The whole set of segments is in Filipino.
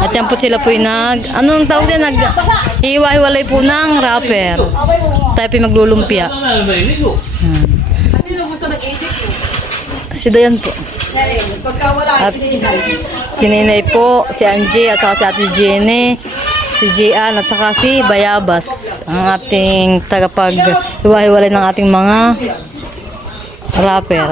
At yan po sila po yung anong tawag din, hiwa-hiwalay po ng wrapper. Tayo po yung maglulumpia. Sino gusto nag-edit mo? Si Dayan po. At si Ninay po, si Angie, at saka si Ate Jenny, si Gian, at saka si Bayabas. Ang ating tagapag-hiwa-hiwalay ng ating mga wrapper.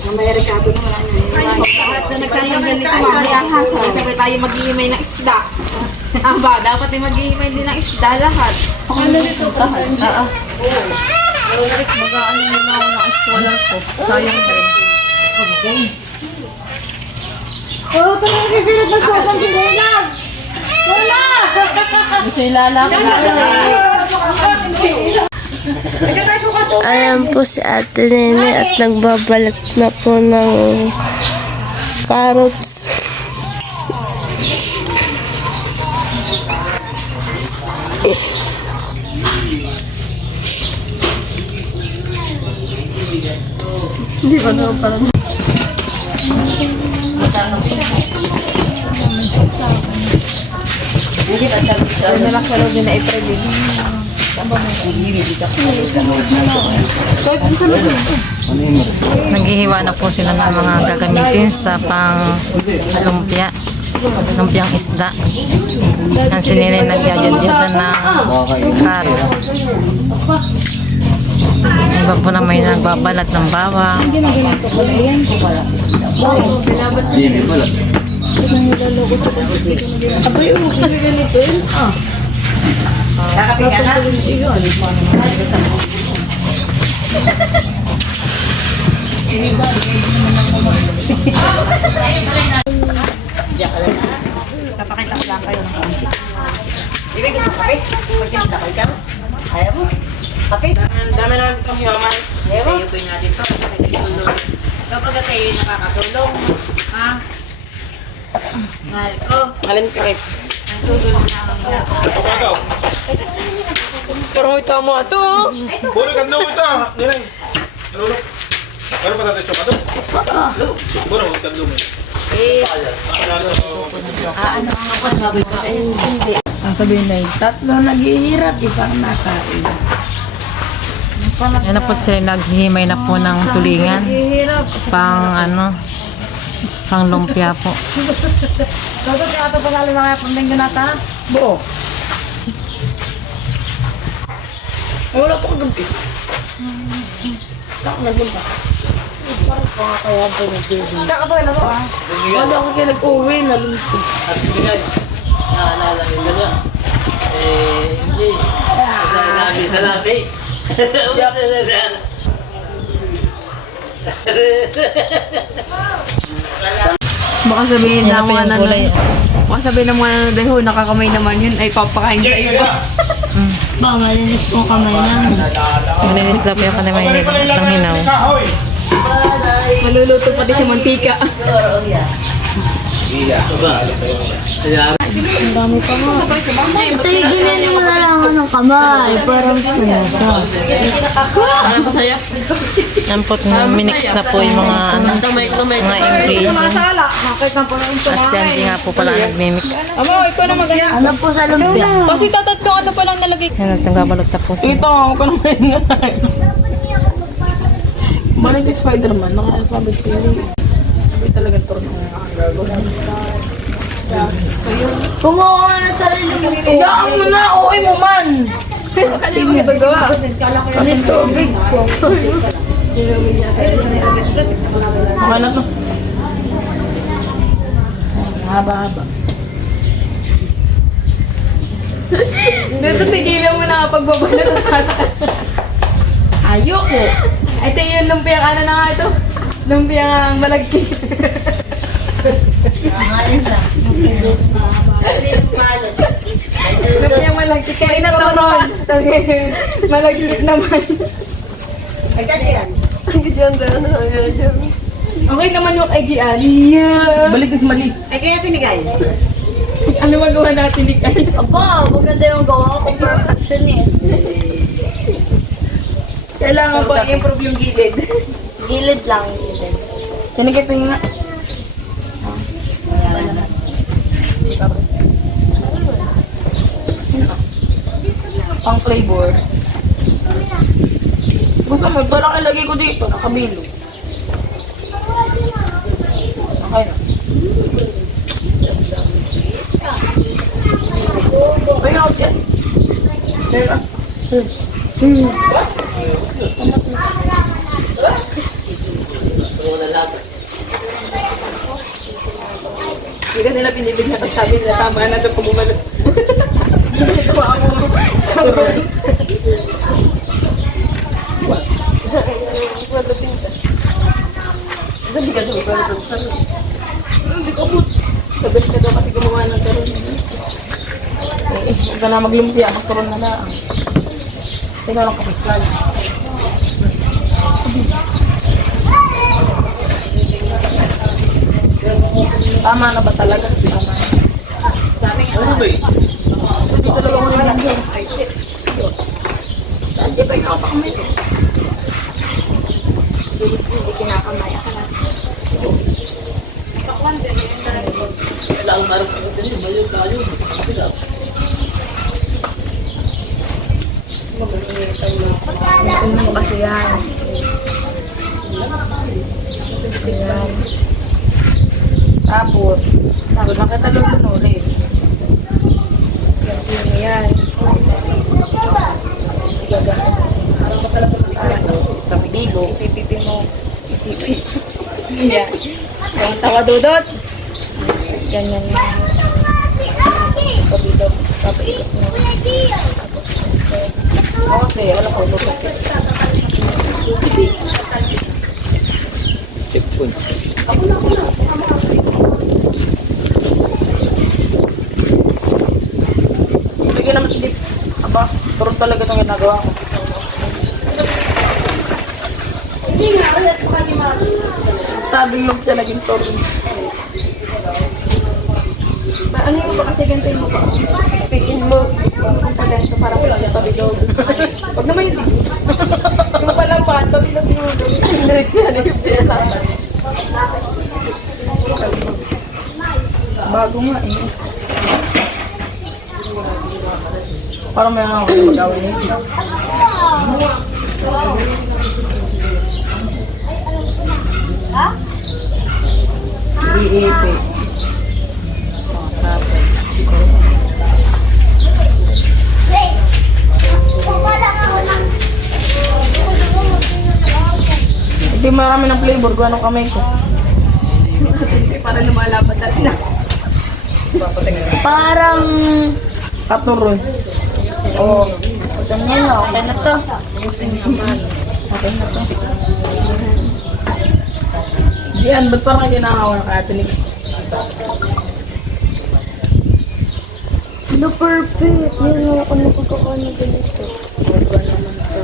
Mamaya Ricardo naman ang lahat na nagtanggal nito mamaya hasa. Sabay tayo mag-iimay ng isda. Aba, dapat ay mag-iimay din ng isda lahat. Ano dito pa sa Angie? Oo. Mag-aano muna ako ng iswala ko. Sayang din. Oh, talaga kipilit na sobrang pinunas! Wala! Gusto ilalaki na. Ayan po si Ate Nene at nagbabalat na po ng carrots. Hindi ba daw parang... Nalakalo din na i-predict. Naghihiwa na po sila ng mga gagamitin sa pang-lumpia. Lumpiang isda. Ang sininay nagyayad-yad na ng carrot. Iba po na may nagbabalat ng bawang. Papakita ko lang kayo ng konti. Ibig ko kape? Pagkita ko ikaw? Ayaw mo? Kape? Ang dami naman itong humans. Tayo po natin ito. Nakikitulong. Kapag tayo nakakatulong, ha? Mahal ko. Mahalin ka rin. Ang tutulong namin. Parang ito mo ito. Boleh kan dulu kita, nilai. Dulu. Baru pada tecok itu. Baru kan dulu. Ang sabihin na yung tatlo naghihirap, isang nakain. Yan na po sila naghihimay na po ng tulingan. Pang lumpia po. Toto ka ato pasali mga pandeng ganata? Buo. Wala po gabi. Tak nagpunta. Kaya po nag-TV. Taka ba na ba? Wala ako kayo nag-uwi, nalunto. Naalala yung gano'n. Hindi. Sabi sa labi. Baka sabihin Yan na ng po mga yung gulay. baka sabihin ng mga nadaho, nakakamay naman yun, ay papakain sa iyo. Baka malinis po kamay namin. Malinis daw po yung kanimay ng hinaw. Maluluto pati sa mantika. Ito yung ginili mo na lang ng kamay. Parang sinasa. Ano pa sa'yo? Yan po, minix na po yung mga ingredients. At si Angie nga po pala nagmimix. Amo, ikaw na maganda. Ano po sa lumpia? Kasi tatatlo ano pa lang nalagay. Yan at nagbabalot na po sila. Ito, ako na maganda. Parang yung Spider-Man, nakasabit siya. Sabi talaga ito rin ang gagawin. Kumuha ka na sarili mo. Iyaan mo na, okay mo man. Hindi mo ito gawa. Ano tubig ko? Maka na to. Haba-haba. Dito tigilan mo na kapag babalot. Ayoko. Ito yung lumpiang ano na nga ito. Lumpiang malagkit. Lumpiang malagkit. Kaya na ron. Malagkit naman. Okay naman yung kay Gian. Balik is mali. Ay kaya tinigay. Ano magawa natin ni Kay? Aba, maganda yung gawa ko. Perfectionist. Kailangan ko i-improve yung gilid. Gilid lang. Gilid. Tinigay pa nga. flavor. Gusto mo, ito lang ilagay ko dito, nakabilo. Okay na. Bring out yan. There. Hindi ka nila pinibigyan at sabi nila tama na ito pumumalo. Ito ako. Hindi ka daw pala ito. Hindi ko po. Sabit ka daw kasi gumawa ng karoon. Huwag ka na maglumpia, magkaroon na lang. Tingnan lang kapislan. Tama na ba talaga? Ano ba eh? Hindi talaga ko nilagyan. Ay, shit. Hindi pa ikaw sa kamay ko. Hindi kinakamay. Kailangan marap ko din. Bayo tayo. Ano mo kasi yan? Yan. Tapos nakatalon ulit. Yan. Parang matalaga ng tayo. Sa bigo, pipipin mo. Pipipin. Yan. Yung tawa dudot. Ganyan yan. Pabidot. Papaikot mo. Okay, wala ko. Tipon. Bigyan naman this. Aba, turun talaga itong ginagawa ko. Sabi yung siya naging turun. Ano yung ba kasi ganito yung mukha? Pikin mo. Ang talento para wala yung tabidog. Huwag naman yung tigil. Yung pala pa, tabidog yung direct yan. Yung pinalaman. Bago nga eh. Parang may mga mag-awin niya. Iipi. Hindi marami ng flavor kung anong kamay ko. Para lumalaban talaga. Parang... Katuroy. Oo. Ganyan o. Okay na to. Okay na to. Yan, ba't parang ginakawa kaya tinig? No, perfect. Yan ako nagkakawa na ganito. Wala naman sa...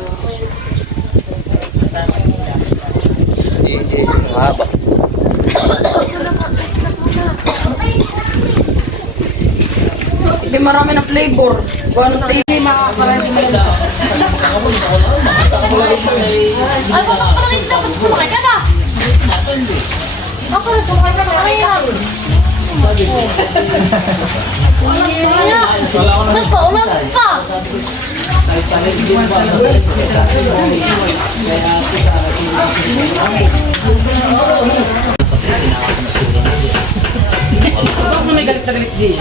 Haba. Hindi marami ng flavor. Kung anong flavor, makakarami mo lang sa... Ay, patak pala rin dapat sumakay ka na! Ako na sumakay ka na. Ay, yan. Ulan pa, ulan pa! Bakit na may galit na galit din?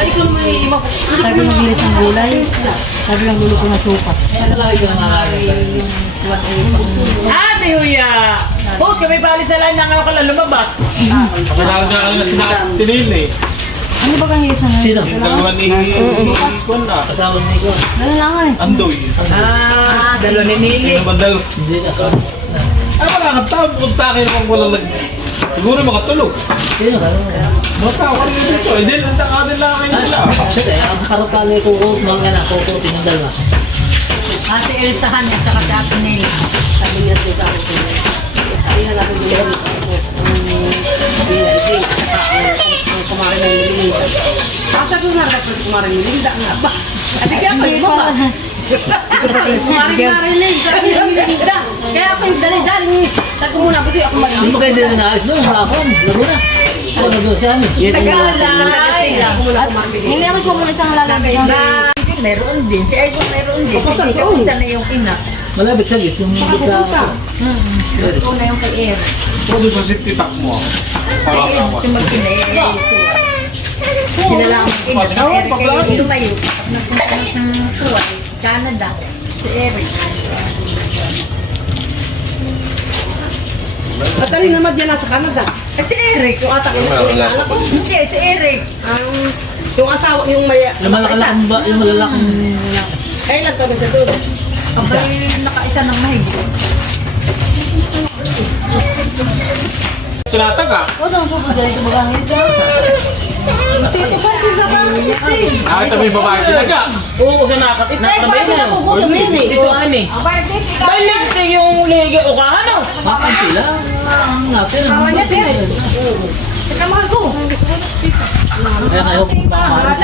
Ay, ikaw may sabi ko nagilis ng gulay. Sabi ng lulo ko na supas. Ate Huya! Boss, kami paalis na lang ng kala lumabas. Pakilala na ang sinatinil eh. Ano ba kang hilis na ngayon? Sino? Yung dalawa ni Kwan na. Kasama ni ko. Ano lang eh. Andoy. Dalawa ni Nili. Yung bandal. Hindi ako. Ay, wala kang tao. Punta kayo kung walang nag... Siguro makatulog. Sino ka? Mga tao ka rin dito. Eh, din, ang takadin lang kayo nila. Sige, ang karupan ni Kuko, mga na, Kuko, tinandal na. Ate Elsahan at saka si Ate Nelly. Sabi niya sa akin, sabi na natin doon ang kumarin ng Melinda. Asa ko nga dapat kumarin Melinda nga ba? Ate kaya pa Hindi iba ba? pa. Kumarin sabi ni Melinda. Kaya ako yung dali-dali. Sabi ko muna, buti ako Hindi mag-inis. mo kayo din naalis doon sa akong, Laguna. Ano doon siya? Hindi ako kung muna isang lalagay ng Meron din. Si Aiko meron din. Kasi isa na yung ina. Malapit sa git. Yung sa... Mas una yung kay Eric. Pwede sa safety tank mo. Sarap naman. Yung mag-ina sila lang mag-ina. Si Eric ay lumayo. Napunta ng Kuwait, Canada. Si Eric. Matali naman yan nasa Canada. Si Eric. Yung atak yung anak ko. Hindi, si Eric. Yung asawa, yung may... Yung malalaking ba? Yung malalaking... Ay, lang kami sa dulo. Abay, nakaisa ng mahigit. Tinataga. O, doon po ganito bagangin sa... Nakita mo yung babae tinaga. Oo, sa nakat. Nakabay na. Nakugutom na yun eh. Dito ano eh? Balik yung lege o kahano. Makanti lang. Ang natin. Teka, mahal ko. Kaya kayo kung mamahal.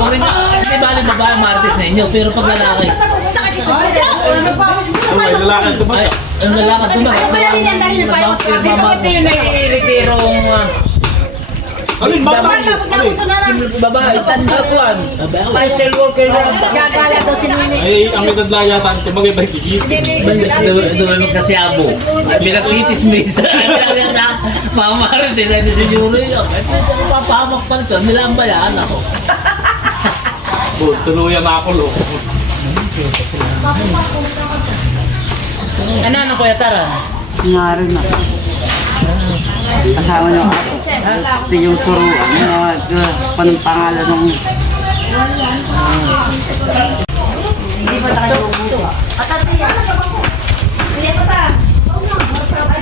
Huwag rin na. Hindi bali babae martes na inyo. Pero pag lalaki. May lalaki ito ba? Ay, ang lalaki ito ba? Ito yung naiiriterong Ano yung bata? babae. Tatuan. Social worker lang. Gagala daw si Nini. Ay, ang may dadlayatan. Kumagay ba yung Doon magkasiyabo. Pinagtitis misa. Pinagtitis na. Pamarin. Ito si Yuri. Papahamak pa nito. Nilang bayaan ako. Tuluyan na ako, lo. Ano, Kuya Tara? Ngayon na. Kasama ng ako. Ito yung turuan. Panong pangalan ng...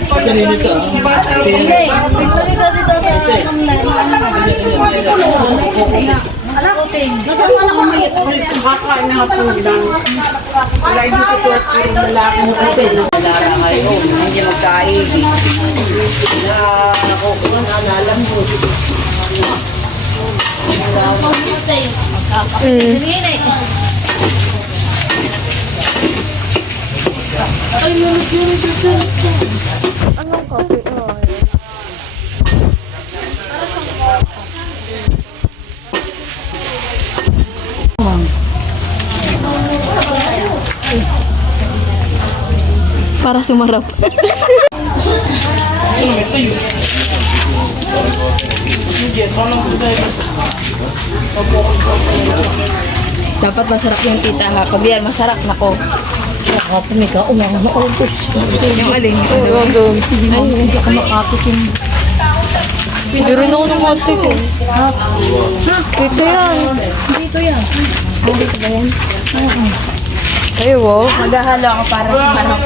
Kanino ito? Hindi, pagpagi ka dito sa puting. Kakain na po ng live dito at yung lalaki mo kasi. Lara ngayon. Hindi magkaibig. Ako, nanalang mo. Para sumarap. Dapat masarap yung tita ha. Pag yan masarap nako. Kapag may kaumang makalagos. Yung alin. Ay, hindi ka makapit yung... Meron ako ng mati ko. Ha? Dito yan. Dito yan. Ah, dito ba yan? Ay, wow. Maghahalo ako para sa manok.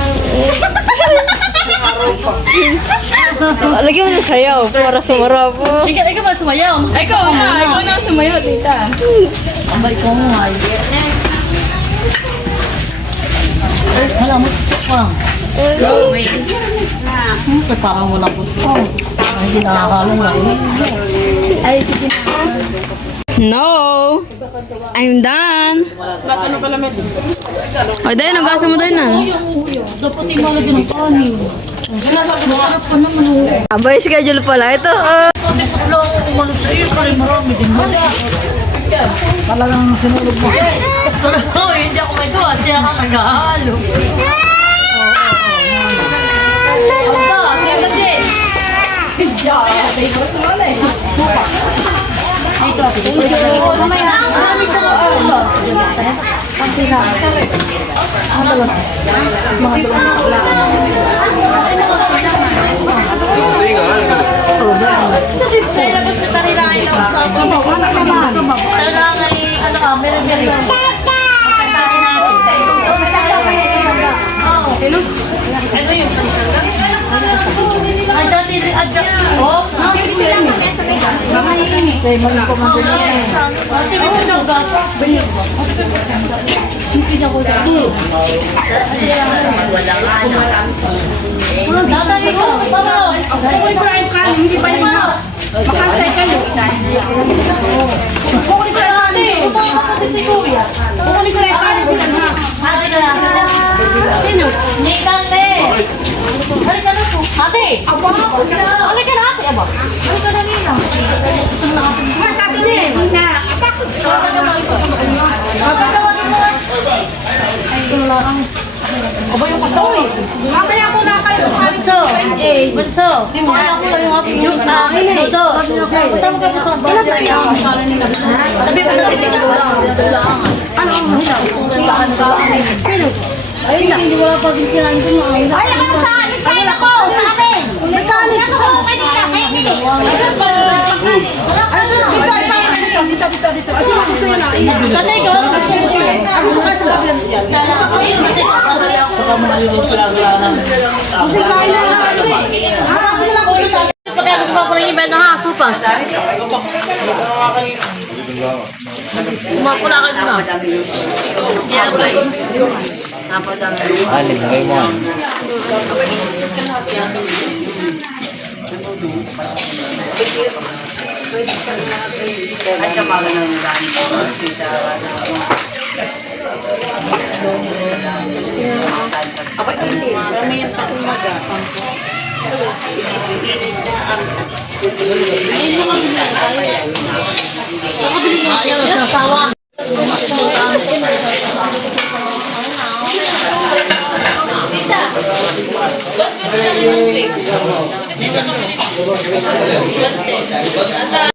Lagyan mo na sayaw para sumarap. Ikaw ba sumayaw? Ikaw na sumayaw, tita. Ambay ko mo ay. Wala mo ka. Wait. Parang mo na po. Hindi nakakalong lang. Ay, sige na. No! I'm done! Ay, dahil, nagasa mo dahil na. Dapat imalagay ng kanin. Sinasabi mo, sarap pa naman. Abay, schedule pala ito. Wala ako kumalos sa iyo, parang marami din mo. Talagang sinulog mo. Hindi ako may tuwa. Siya ka nag-ahalo. Aba, kaya din. Hindi pa yun. Makantay kayo. Kukunin ko lang kanin. Kukunin ko lang kanin sila na. Sino? Ate! Halika na ate, aba. Mamaya muna kayo kumain sa Bunso. Di mo alam ko lang yung aking yung akin eh. Ito. Punta mo ka sa kailan sa iyo. Sabi pa sa akin Sino? Ay, hindi wala pa din kinain ko yung ay. Ay, naman sa akin. Kain ako sa amin. Nagkain ako kanina. Kainin. Dito. Ay, sino gusto yun na? Tatay ko. Ako ito kayo sa kabilang tiyas. Kasi kain na nga. Pagkaya gusto pa pala yung ibenta ha, supas. Umapula ka na. Alin, lagay mo.